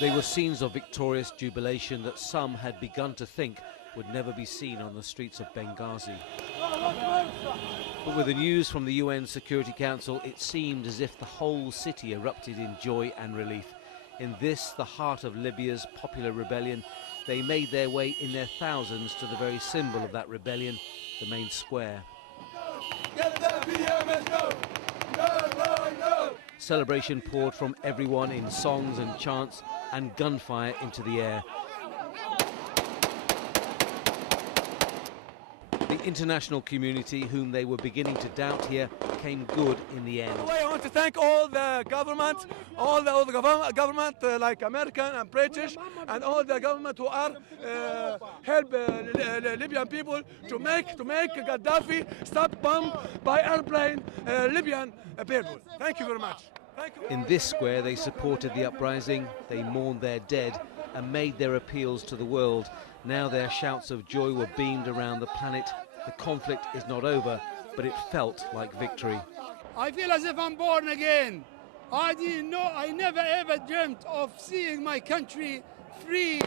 They were scenes of victorious jubilation that some had begun to think would never be seen on the streets of Benghazi. But with the news from the UN Security Council, it seemed as if the whole city erupted in joy and relief. In this, the heart of Libya's popular rebellion, they made their way in their thousands to the very symbol of that rebellion, the main square. Celebration poured from everyone in songs and chants and gunfire into the air. The international community, whom they were beginning to doubt here, came good in the end. I want to thank all the government, all the government like American and British, and all the government who are help Libyan people to make Gaddafi stop bomb by airplane Libyan people. Thank you very much. Thank you. In this square, they supported the uprising, they mourned their dead, and made their appeals to the world. Now their shouts of joy were beamed around the planet. The conflict is not over, but it felt like victory. I feel as if I'm born again. I didn't know, I never ever dreamt of seeing my country free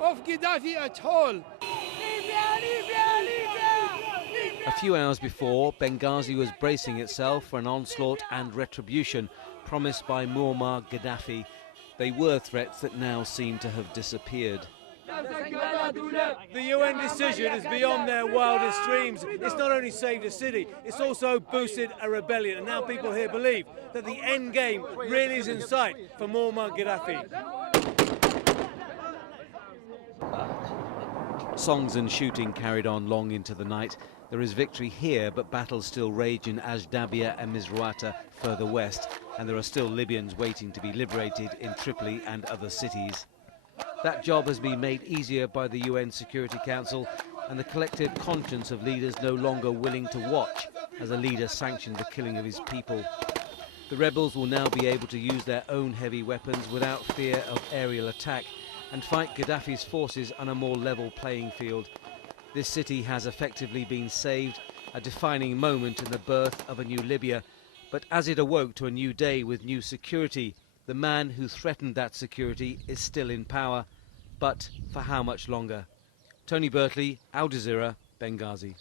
of Gaddafi at all. Libya, Libya, Libya, Libya. A few hours before, Benghazi was bracing itself for an onslaught and retribution promised by Muammar Gaddafi. They were threats that now seem to have disappeared. The UN decision is beyond their wildest dreams. It's not only saved a city, it's also boosted a rebellion. And now people here believe that the end game really is in sight for Muammar Gaddafi. Songs and shooting carried on long into the night. There is victory here, but battles still rage in Ajdabia and Misrata further west, and there are still Libyans waiting to be liberated in Tripoli and other cities. That job has been made easier by the UN Security Council and the collective conscience of leaders no longer willing to watch as a leader sanctioned the killing of his people. The rebels will now be able to use their own heavy weapons without fear of aerial attack and fight Gaddafi's forces on a more level playing field. This city has effectively been saved, a defining moment in the birth of a new Libya. But as it awoke to a new day with new security, the man who threatened that security is still in power. But for how much longer? Tony Birtley, Jazeera, Benghazi.